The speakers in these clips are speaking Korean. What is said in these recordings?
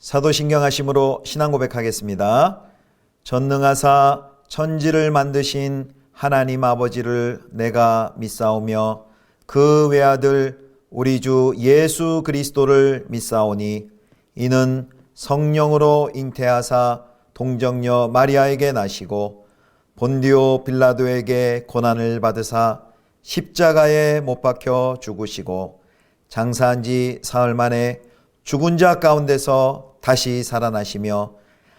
사도신경 하심으로 신앙 고백하겠습니다. 전능하사 천지를 만드신 하나님 아버지를 내가 믿사오며 그 외아들 우리 주 예수 그리스도를 믿사오니 이는 성령으로 잉태하사 동정녀 마리아에게 나시고 본디오 빌라도에게 고난을 받으사 십자가에 못 박혀 죽으시고 장사한 지 사흘 만에 죽은 자 가운데서 다시 살아나시며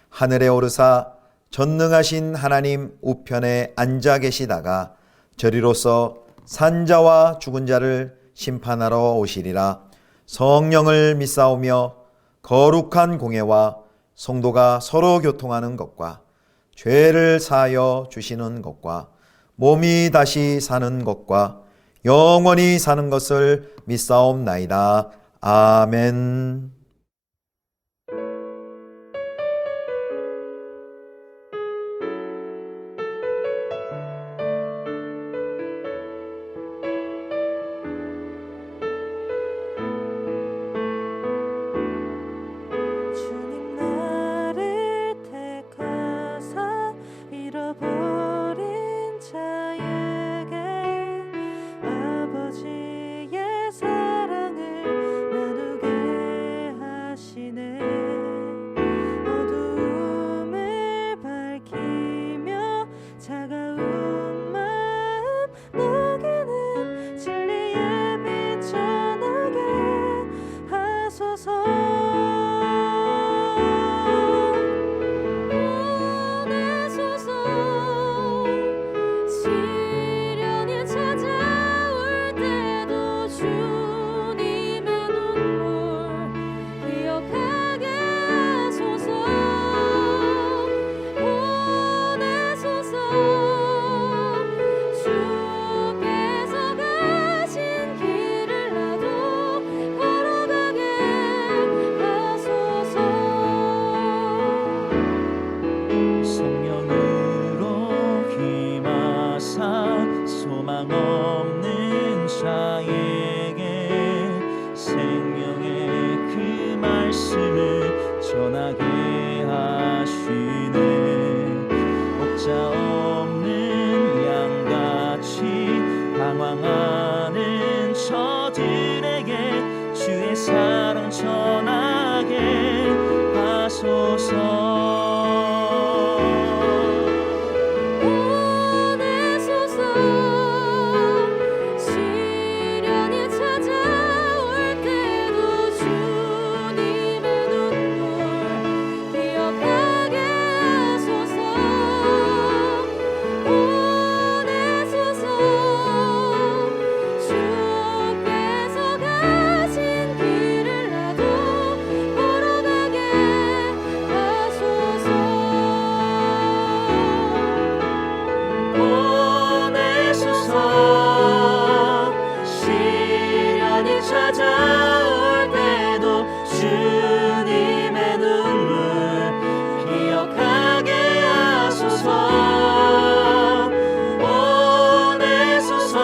하늘에 오르사 전능하신 하나님 우편에 앉아 계시다가 저리로서 산자와 죽은 자를 심판하러 오시리라. 성령을 믿사오며 거룩한 공예와 성도가 서로 교통하는 것과 죄를 사하여 주시는 것과 몸이 다시 사는 것과 영원히 사는 것을 믿사옵나이다. 아멘. 주님 나를 택하사 잃어버린 자에게 아버지의 사랑을 나누게 하시네. 어두움을 밝히며 차가운 마음 녹이는 진리의 빛 전하게 하소서. 시련이 찾아올 때도 주님의 눈물 기억하게 하소서. 보내소서. 주께서 가신 길을 나도 걸어가게 하소서. 성령으로 힘하사 소망 없는 자에게 생명의 그 말씀을 전하게 하시네. 목자 없는 양같이 방황하는 저들에게 주의 사랑 전하게 하소서. 보내소서. 시련이 찾아올 때도 주님의 눈물 기억하게 하소서. 보내소서. 주께서 가신 길을 나도 걸어가게 하소서. 보내소서. 시련이 찾아올 때도 주님의 눈물 기억하게 하소서. 보내소서.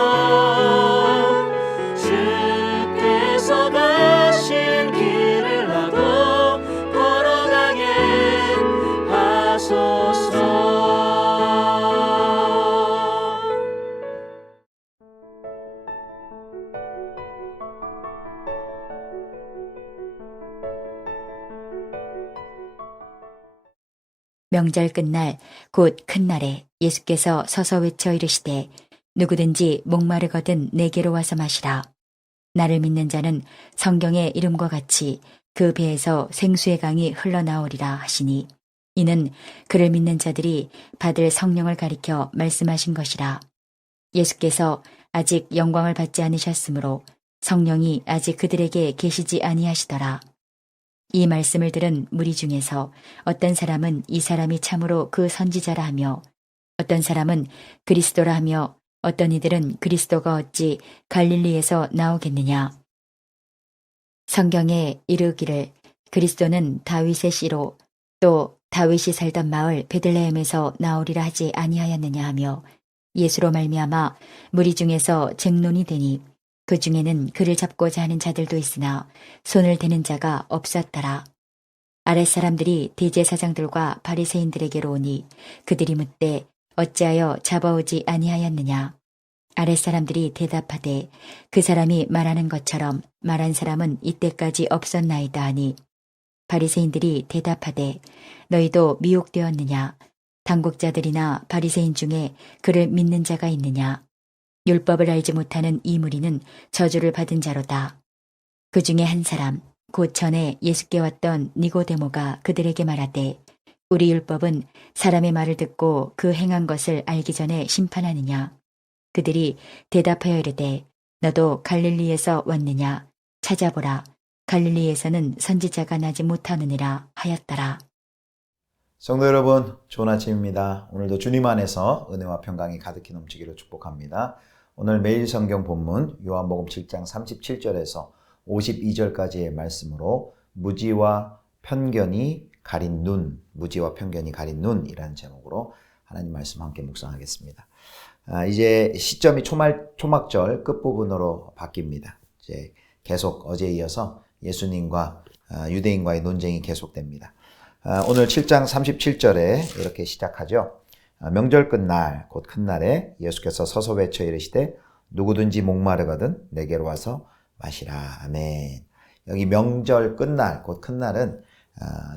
주께서 가신 길을 나도 걸어가게 하소서. 명절 끝날 곧 큰 날에 예수께서 서서 외쳐 이르시되 누구든지 목마르거든 내게로 와서 마시라. 나를 믿는 자는 성경의 이름과 같이 그 배에서 생수의 강이 흘러나오리라 하시니 이는 그를 믿는 자들이 받을 성령을 가리켜 말씀하신 것이라. 예수께서 아직 영광을 받지 않으셨으므로 성령이 아직 그들에게 계시지 아니하시더라. 이 말씀을 들은 무리 중에서 어떤 사람은 이 사람이 참으로 그 선지자라 하며 어떤 사람은 그리스도라 하며 어떤 이들은 그리스도가 어찌 갈릴리에서 나오겠느냐. 성경에 이르기를 그리스도는 다윗의 씨로 또 다윗이 살던 마을 베들레헴에서 나오리라 하지 아니하였느냐 하며 예수로 말미암아 무리 중에서 쟁론이 되니 그 중에는 그를 잡고자 하는 자들도 있으나 손을 대는 자가 없었더라. 아랫사람들이 대제사장들과 바리새인들에게로 오니 그들이 묻되 어찌하여 잡아오지 아니하였느냐. 아랫사람들이 대답하되 그 사람이 말하는 것처럼 말한 사람은 이때까지 없었나이다 하니 바리새인들이 대답하되 너희도 미혹되었느냐. 당국자들이나 바리새인 중에 그를 믿는 자가 있느냐. 율법을 알지 못하는 이 무리는 저주를 받은 자로다. 그 중에 한 사람 곧 전에 예수께 왔던 니고데모가 그들에게 말하되 우리 율법은 사람의 말을 듣고 그 행한 것을 알기 전에 심판하느냐. 그들이 대답하여 이르되 너도 갈릴리에서 왔느냐. 찾아보라. 갈릴리에서는 선지자가 나지 못하느니라 하였더라. 성도 여러분, 좋은 아침입니다. 오늘도 주님 안에서 은혜와 평강이 가득히 넘치기를 축복합니다. 오늘 매일 성경 본문 요한복음 7장 37절에서 52절까지의 말씀으로 무지와 편견이 가린 눈, 무지와 편견이 가린 눈이라는 제목으로 하나님 말씀 함께 묵상하겠습니다. 이제 시점이 초막절 끝부분으로 바뀝니다. 이제 계속 어제에 이어서 예수님과 유대인과의 논쟁이 계속됩니다. 오늘 7장 37절에 이렇게 시작하죠. 명절 끝날 곧 큰 날에 예수께서 서서 외쳐 이르시되 누구든지 목마르거든 내게로 와서 마시라. 아멘. 여기 명절 끝날 곧 큰 날은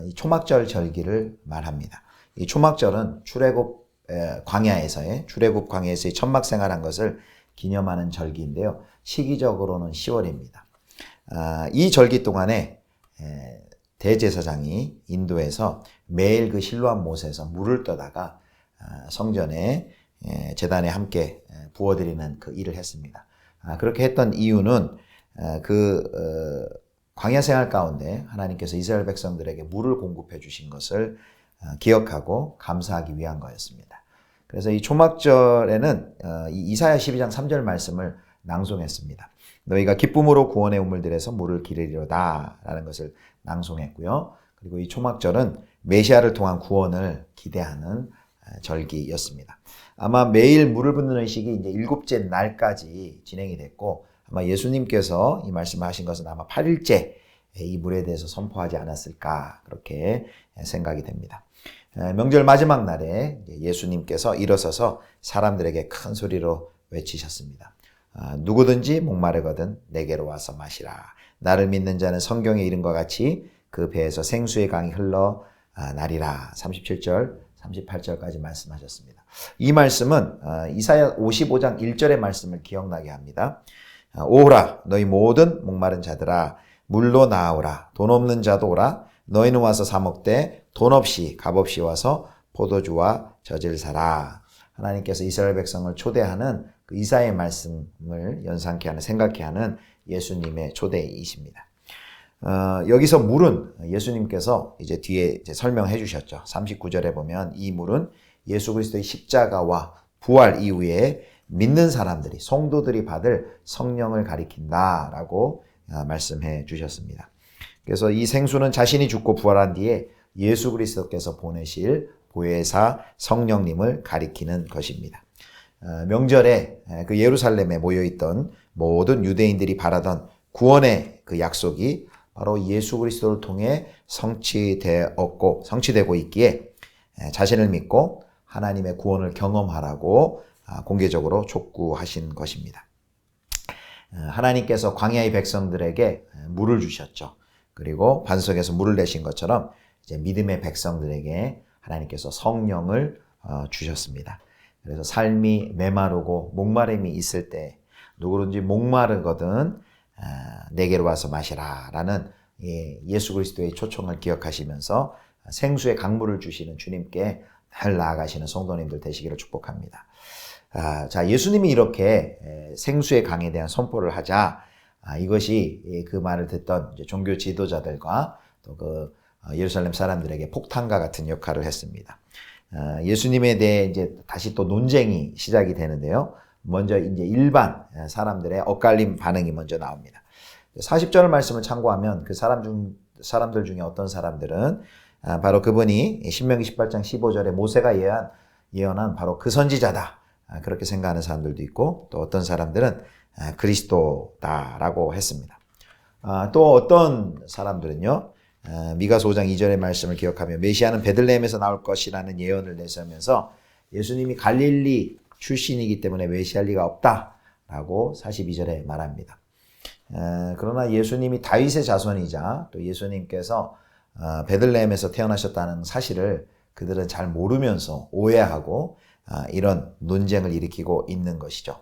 이 초막절 절기를 말합니다. 이 초막절은 출애굽 광야에서의 천막 생활한 것을 기념하는 절기인데요. 시기적으로는 10월입니다. 이 절기 동안에 대제사장이 인도에서 매일 그 실로암 못에서 물을 떠다가 성전에 제단에 함께 부어드리는 그 일을 했습니다. 그렇게 했던 이유는 광야 생활 가운데 하나님께서 이스라엘 백성들에게 물을 공급해 주신 것을 기억하고 감사하기 위한 거였습니다. 그래서 이 초막절에는 이사야 12장 3절 말씀을 낭송했습니다. 너희가 기쁨으로 구원의 우물들에서 물을 기르리로다 라는 것을 낭송했고요. 그리고 이 초막절은 메시아를 통한 구원을 기대하는 절기였습니다. 아마 매일 물을 붓는 의식이 이제 7째 날까지 진행이 됐고 아마 예수님께서 이 말씀을 하신 것은 아마 8일째 이 물에 대해서 선포하지 않았을까 그렇게 생각이 됩니다. 명절 마지막 날에 예수님께서 일어서서 사람들에게 큰 소리로 외치셨습니다. 누구든지 목마르거든 내게로 와서 마시라. 나를 믿는 자는 성경에 이른과 같이 그 배에서 생수의 강이 흘러 나리라. 37절 38절까지 말씀하셨습니다. 이 말씀은 이사야 55장 1절의 말씀을 기억나게 합니다. 오라 너희 모든 목마른 자들아 물로 나아오라. 돈 없는 자도 오라. 너희는 와서 사 먹되 돈 없이 값없이 와서 포도주와 젖을 사라. 하나님께서 이스라엘 백성을 초대하는 그 이사야의 말씀을 연상케 하는 생각케 하는 예수님의 초대이십니다. 여기서 물은 예수님께서 이제 뒤에 이제 설명해 주셨죠. 39절에 보면 이 물은 예수 그리스도의 십자가와 부활 이후에 믿는 사람들이 성도들이 받을 성령을 가리킨다라고 말씀해 주셨습니다. 그래서 이 생수는 자신이 죽고 부활한 뒤에 예수 그리스도께서 보내실 보혜사 성령님을 가리키는 것입니다. 명절에 그 예루살렘에 모여있던 모든 유대인들이 바라던 구원의 그 약속이 바로 예수 그리스도를 통해 성취되고 있기에 자신을 믿고 하나님의 구원을 경험하라고 공개적으로 촉구하신 것입니다. 하나님께서 광야의 백성들에게 물을 주셨죠. 그리고 반석에서 물을 내신 것처럼 이제 믿음의 백성들에게 하나님께서 성령을 주셨습니다. 그래서 삶이 메마르고 목마름이 있을 때 누구든지 목마르거든 내게로 와서 마시라 라는 예수 그리스도의 초청을 기억하시면서 생수의 강물을 주시는 주님께 늘 나아가시는 성도님들 되시기를 축복합니다. 자, 예수님이 이렇게 생수의 강에 대한 선포를 하자 이것이 그 말을 듣던 종교 지도자들과 또 그 예루살렘 사람들에게 폭탄과 같은 역할을 했습니다. 예수님에 대해 이제 다시 또 논쟁이 시작이 되는데요. 먼저 이제 일반 사람들의 엇갈림 반응이 먼저 나옵니다. 40절 말씀을 참고하면 그 사람들 중에 어떤 사람들은 바로 그분이 신명기 18장 15절에 모세가 예언한 바로 그 선지자다. 그렇게 생각하는 사람들도 있고 또 어떤 사람들은 그리스도다라고 했습니다. 또 어떤 사람들은요. 미가서 5장 2절의 말씀을 기억하며 메시아는 베들레헴에서 나올 것이라는 예언을 내세우면서 예수님이 갈릴리 출신이기 때문에 메시아일 리가 없다라고 42절에 말합니다. 그러나 예수님이 다윗의 자손이자 또 예수님께서 베들레헴에서 태어나셨다는 사실을 그들은 잘 모르면서 오해하고 이런 논쟁을 일으키고 있는 것이죠.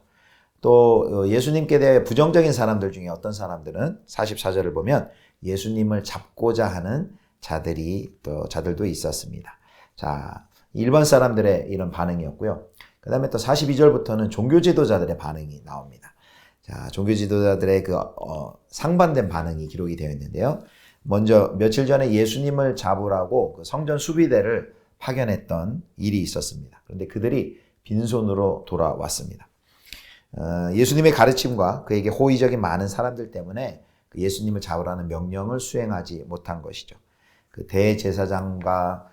또 예수님께 대해 부정적인 사람들 중에 어떤 사람들은 44절을 보면 예수님을 잡고자 하는 자들도 있었습니다. 자, 일반 사람들의 이런 반응이었고요. 그 다음에 또 42절부터는 종교 지도자들의 반응이 나옵니다. 자, 종교 지도자들의 상반된 반응이 기록이 되어 있는데요. 먼저 며칠 전에 예수님을 잡으라고 그 성전 수비대를 파견했던 일이 있었습니다. 그런데 그들이 빈손으로 돌아왔습니다. 예수님의 가르침과 그에게 호의적인 많은 사람들 때문에 그 예수님을 잡으라는 명령을 수행하지 못한 것이죠. 그 대제사장들과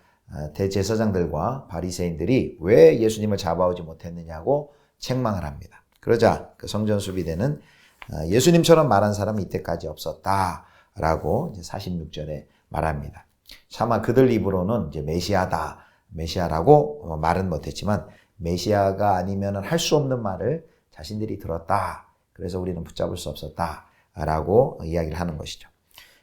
바리새인들이 왜 예수님을 잡아오지 못했느냐고 책망을 합니다. 그러자 그 성전 수비대는 예수님처럼 말한 사람은 이때까지 없었다라고 46절에 말합니다. 차마 그들 입으로는 이제 메시아라고 말은 못했지만 메시아가 아니면 할 수 없는 말을 자신들이 들었다. 그래서 우리는 붙잡을 수 없었다라고 이야기를 하는 것이죠.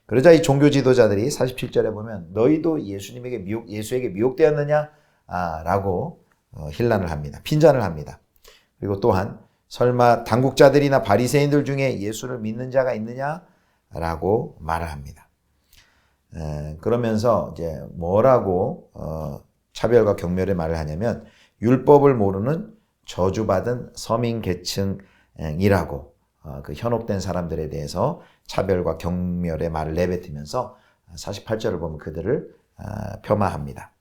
그러자 이 종교 지도자들이 47절에 보면 너희도 예수에게 미혹되었느냐? 라고 힐난을 합니다. 핀잔을 합니다. 그리고 또한 설마 당국자들이나 바리새인들 중에 예수를 믿는 자가 있느냐? 라고 말을 합니다. 그러면서 이제 뭐라고 차별과 경멸의 말을 하냐면 율법을 모르는 저주받은 서민 계층이라고 그 현혹된 사람들에 대해서 차별과 경멸의 말을 내뱉으면서 48절을 보면 그들을 폄하합니다.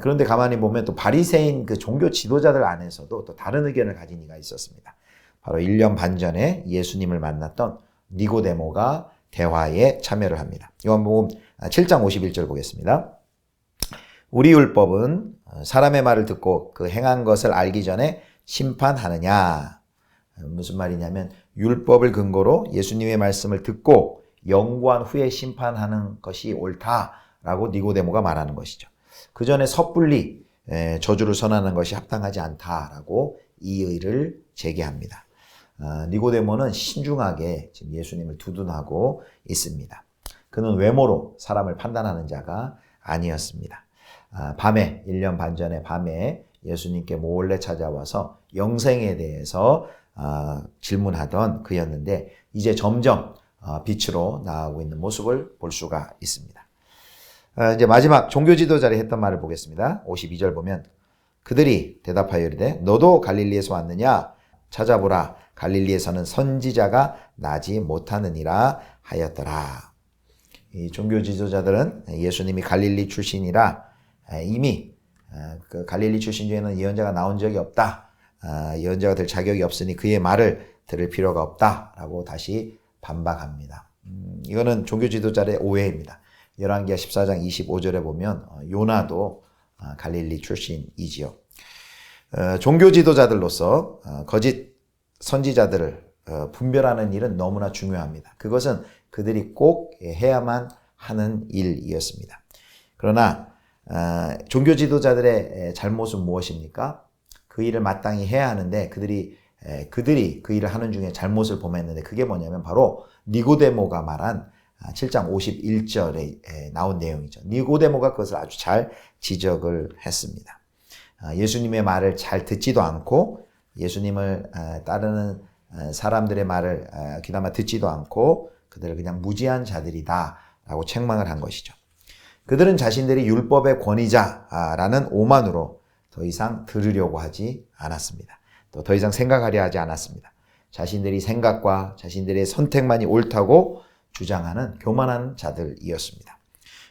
그런데 가만히 보면 또 바리새인 그 종교 지도자들 안에서도 또 다른 의견을 가진 이가 있었습니다. 바로 1년 반 전에 예수님을 만났던 니고데모가 대화에 참여를 합니다. 요한복음 7장 51절 보겠습니다. 우리 율법은 사람의 말을 듣고 그 행한 것을 알기 전에 심판하느냐. 무슨 말이냐면 율법을 근거로 예수님의 말씀을 듣고 연구한 후에 심판하는 것이 옳다라고 니고데모가 말하는 것이죠. 그 전에 섣불리 저주를 선언하는 것이 합당하지 않다라고 이의를 제기합니다. 니고데모는 신중하게 지금 예수님을 두둔하고 있습니다. 그는 외모로 사람을 판단하는 자가 아니었습니다. 밤에 1년 반 전에 밤에 예수님께 몰래 찾아와서 영생에 대해서 질문하던 그였는데 이제 점점 빛으로 나아가고 있는 모습을 볼 수가 있습니다. 이제 마지막 종교 지도자들이 했던 말을 보겠습니다. 52절 보면 그들이 대답하여 이르되 너도 갈릴리에서 왔느냐? 찾아보라. 갈릴리에서는 선지자가 나지 못하느니라 하였더라. 이 종교 지도자들은 예수님이 갈릴리 출신이라 이미 그 갈릴리 출신 중에는 예언자가 나온 적이 없다. 예언자가 될 자격이 없으니 그의 말을 들을 필요가 없다라고 다시 반박합니다. 이거는 종교 지도자의 오해입니다. 열왕기하 14장 25절에 보면 요나도 갈릴리 출신이지요. 종교 지도자들로서 거짓 선지자들을 분별하는 일은 너무나 중요합니다. 그것은 그들이 꼭 해야만 하는 일이었습니다. 그러나 종교 지도자들의 잘못은 무엇입니까? 그 일을 마땅히 해야 하는데 그들이 그 일을 하는 중에 잘못을 범했는데 그게 뭐냐면 바로 니고데모가 말한 7장 51절에 나온 내용이죠. 니고데모가 그것을 아주 잘 지적을 했습니다. 예수님의 말을 잘 듣지도 않고 예수님을 따르는 사람들의 말을 귀담아 듣지도 않고 그들을 그냥 무지한 자들이다라고 책망을 한 것이죠. 그들은 자신들이 율법의 권위자라는 오만으로 더 이상 들으려고 하지 않았습니다. 또 더 이상 생각하려 하지 않았습니다. 자신들이 생각과 자신들의 선택만이 옳다고 주장하는 교만한 자들이었습니다.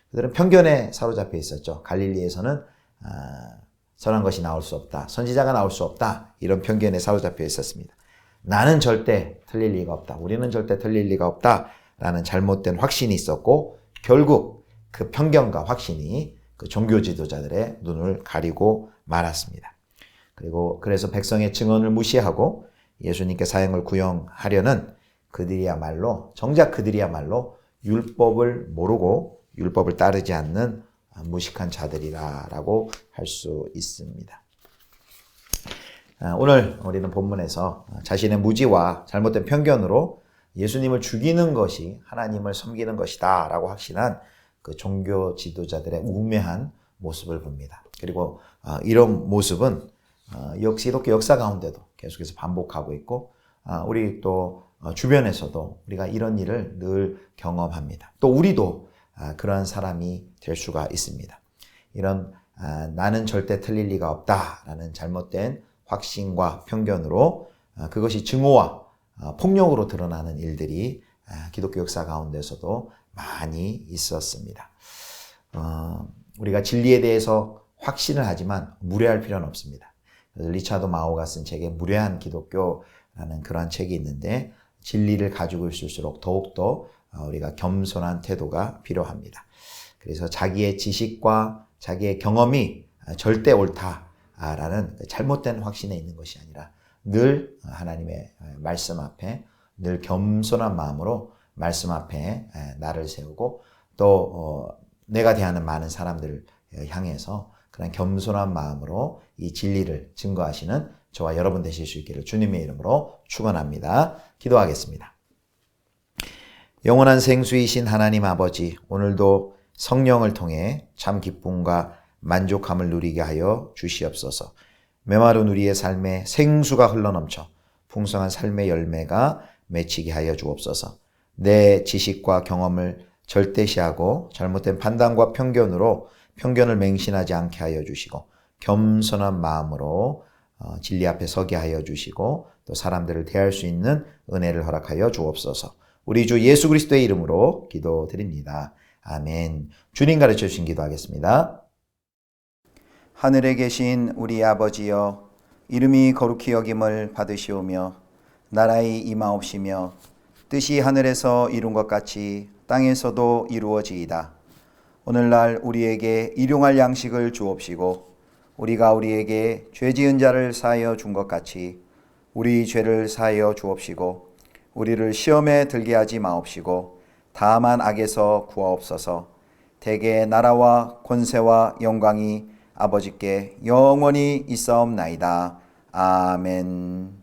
그들은 편견에 사로잡혀 있었죠. 갈릴리에서는 선한 것이 나올 수 없다. 선지자가 나올 수 없다. 이런 편견에 사로잡혀 있었습니다. 나는 절대 틀릴 리가 없다. 우리는 절대 틀릴 리가 없다. 라는 잘못된 확신이 있었고 결국 그 편견과 확신이 그 종교 지도자들의 눈을 가리고 말았습니다. 그래서 백성의 증언을 무시하고 예수님께 사형을 구형하려는 정작 그들이야말로 율법을 모르고 율법을 따르지 않는 무식한 자들이라고 할 수 있습니다. 오늘 우리는 본문에서 자신의 무지와 잘못된 편견으로 예수님을 죽이는 것이 하나님을 섬기는 것이다 라고 확신한 그 종교 지도자들의 우매한 모습을 봅니다. 그리고 이런 모습은 역시 기독교 역사 가운데도 계속해서 반복하고 있고 우리 또 주변에서도 우리가 이런 일을 늘 경험합니다. 또 우리도 그런 사람이 될 수가 있습니다. 이런 나는 절대 틀릴 리가 없다라는 잘못된 확신과 편견으로 그것이 증오와 폭력으로 드러나는 일들이 기독교 역사 가운데서도 많이 있었습니다. 우리가 진리에 대해서 확신을 하지만 무례할 필요는 없습니다. 리차드 마오가 쓴 책에 무례한 기독교라는 그러한 책이 있는데 진리를 가지고 있을수록 더욱더 우리가 겸손한 태도가 필요합니다. 그래서 자기의 지식과 자기의 경험이 절대 옳다라는 잘못된 확신에 있는 것이 아니라 늘 하나님의 말씀 앞에 늘 겸손한 마음으로 말씀 앞에 나를 세우고 또 내가 대하는 많은 사람들을 향해서 그런 겸손한 마음으로 이 진리를 증거하시는 저와 여러분 되실 수 있기를 주님의 이름으로 축원합니다. 기도하겠습니다. 영원한 생수이신 하나님 아버지, 오늘도 성령을 통해 참 기쁨과 만족함을 누리게 하여 주시옵소서. 메마른 우리의 삶에 생수가 흘러넘쳐 풍성한 삶의 열매가 맺히게 하여 주옵소서. 내 지식과 경험을 절대시하고 잘못된 판단과 편견을 맹신하지 않게 하여 주시고 겸손한 마음으로 진리 앞에 서게 하여 주시고 또 사람들을 대할 수 있는 은혜를 허락하여 주옵소서. 우리 주 예수 그리스도의 이름으로 기도드립니다. 아멘. 주님 가르쳐 주신 기도하겠습니다. 하늘에 계신 우리 아버지여, 이름이 거룩히 여김을 받으시오며 나라의 임하옵시며 뜻이 하늘에서 이룬 것 같이 땅에서도 이루어지이다. 오늘날 우리에게 일용할 양식을 주옵시고 우리가 우리에게 죄 지은 자를 사하여 준 것 같이 우리 죄를 사하여 주옵시고 우리를 시험에 들게 하지 마옵시고 다만 악에서 구하옵소서. 대개 나라와 권세와 영광이 아버지께 영원히 있사옵나이다. 아멘.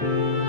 주시옵소서.